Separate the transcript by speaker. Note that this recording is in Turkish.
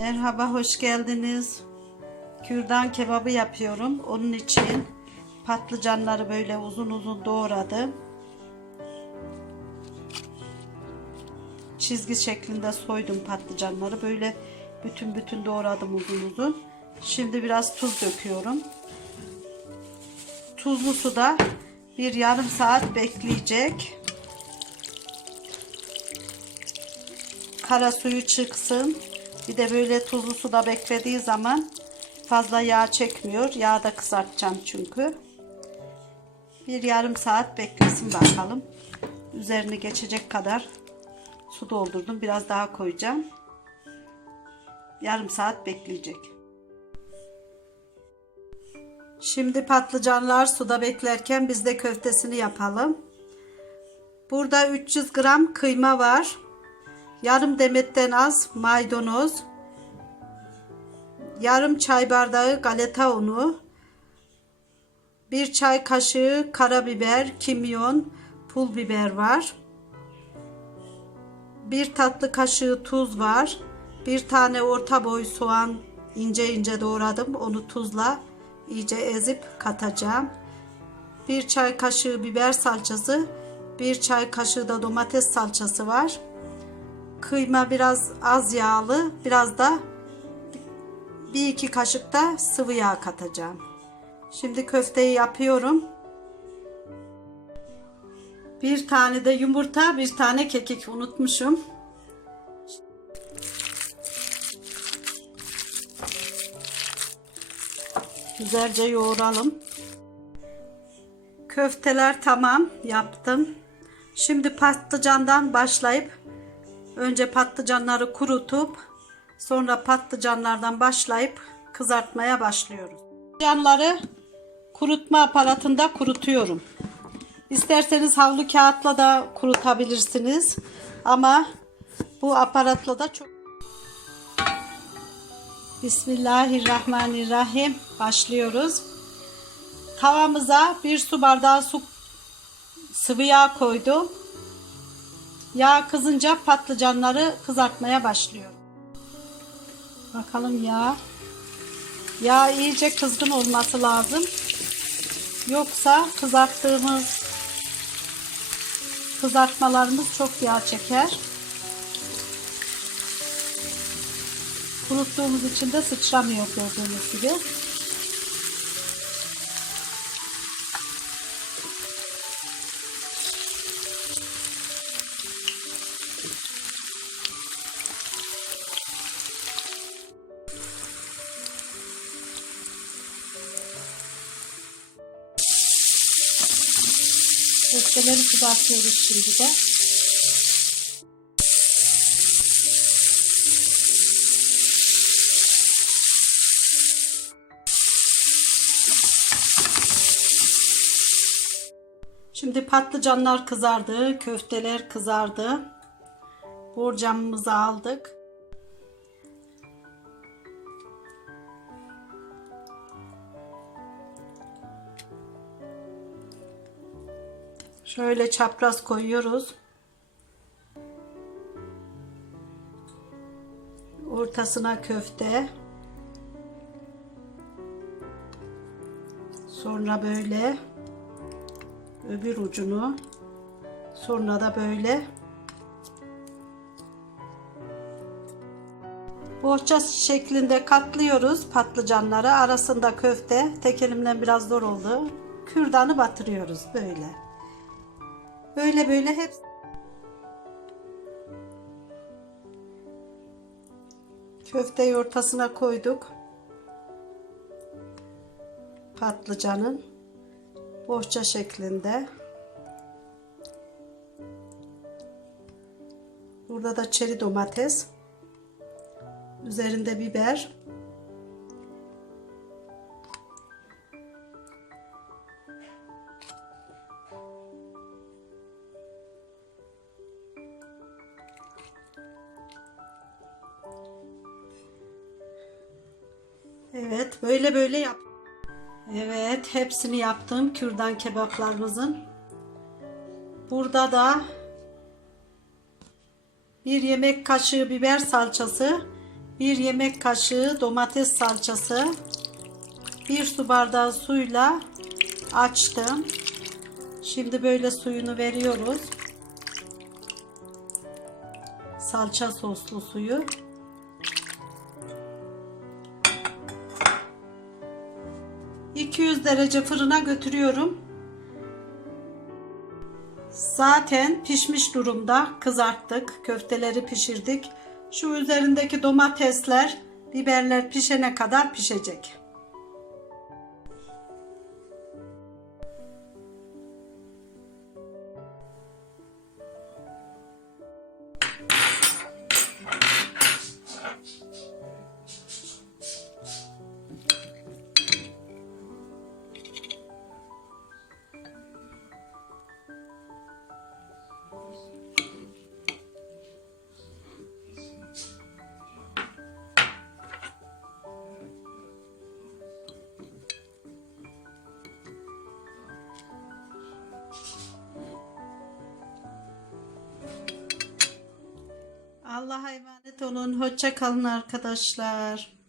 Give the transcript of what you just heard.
Speaker 1: Merhaba, hoş geldiniz. Kürdan kebabı yapıyorum. Onun için patlıcanları böyle uzun uzun doğradım. Çizgi şeklinde soydum patlıcanları. Böyle bütün bütün doğradım uzun uzun. Şimdi biraz tuz döküyorum. Tuzlu suda bir yarım saat bekleyecek. Kara suyu çıksın. Bir de böyle tuzlu suda beklediği zaman fazla yağ çekmiyor. Yağ da kızartacağım çünkü. Bir yarım saat beklesin bakalım. Üzerini geçecek kadar su doldurdum. Biraz daha koyacağım. Yarım saat bekleyecek. Şimdi patlıcanlar suda beklerken biz de köftesini yapalım. Burada 300 gram kıyma var. Yarım demetten az maydanoz. Yarım çay bardağı galeta unu. Bir çay kaşığı karabiber, kimyon, pul biber var. Bir tatlı kaşığı tuz var. Bir tane orta boy soğan ince ince doğradım. Onu tuzla iyice ezip katacağım. Bir çay kaşığı biber salçası, bir çay kaşığı da domates salçası var. Kıyma biraz az yağlı, biraz da bir iki kaşık da sıvı yağ katacağım. Şimdi köfteyi yapıyorum. Bir tane de yumurta, bir tane kekik unutmuşum. Güzelce yoğuralım. Köfteler tamam yaptım. Şimdi patlıcandan başlayıp önce patlıcanları kurutup sonra patlıcanlardan başlayıp kızartmaya başlıyoruz. Patlıcanları kurutma aparatında kurutuyorum. İsterseniz havlu kağıtla da kurutabilirsiniz. Ama bu aparatla da çok Bismillahirrahmanirrahim. Başlıyoruz. Tavamıza bir su bardağı su sıvı yağ koydum. Yağ kızınca patlıcanları kızartmaya başlıyorum. Bakalım yağ. Yağ iyice kızgın olması lazım. Yoksa kızarttığımız kızartmalarımız çok yağ çeker. Kuruttuğumuz için de sıçramıyor gördüğünüz gibi. Köfteleri kızartıyoruz şimdi de. Şimdi patlıcanlar kızardı, köfteler kızardı. Borcamımızı aldık. Şöyle çapraz koyuyoruz. Ortasına köfte. Sonra böyle öbür ucunu sonra da böyle bohça şeklinde katlıyoruz patlıcanları arasında köfte tek elimden biraz zor oldu kürdanı batırıyoruz böyle böyle böyle hep köfteyi ortasına koyduk patlıcanın bohça şeklinde. Burada da çeri domates. Üzerinde biber. Evet, böyle böyle yap. Evet, hepsini yaptım kürdan kebaplarımızın. Burada da bir yemek kaşığı biber salçası, 1 yemek kaşığı domates salçası, 1 su bardağı suyla açtım. Şimdi böyle suyunu veriyoruz. Salça soslu suyu. ...200 derece fırına götürüyorum. Zaten pişmiş durumda kızarttık. Köfteleri pişirdik. Şu üzerindeki domatesler, biberler pişene kadar pişecek. Allah'a emanet olun. Hoşça kalın arkadaşlar.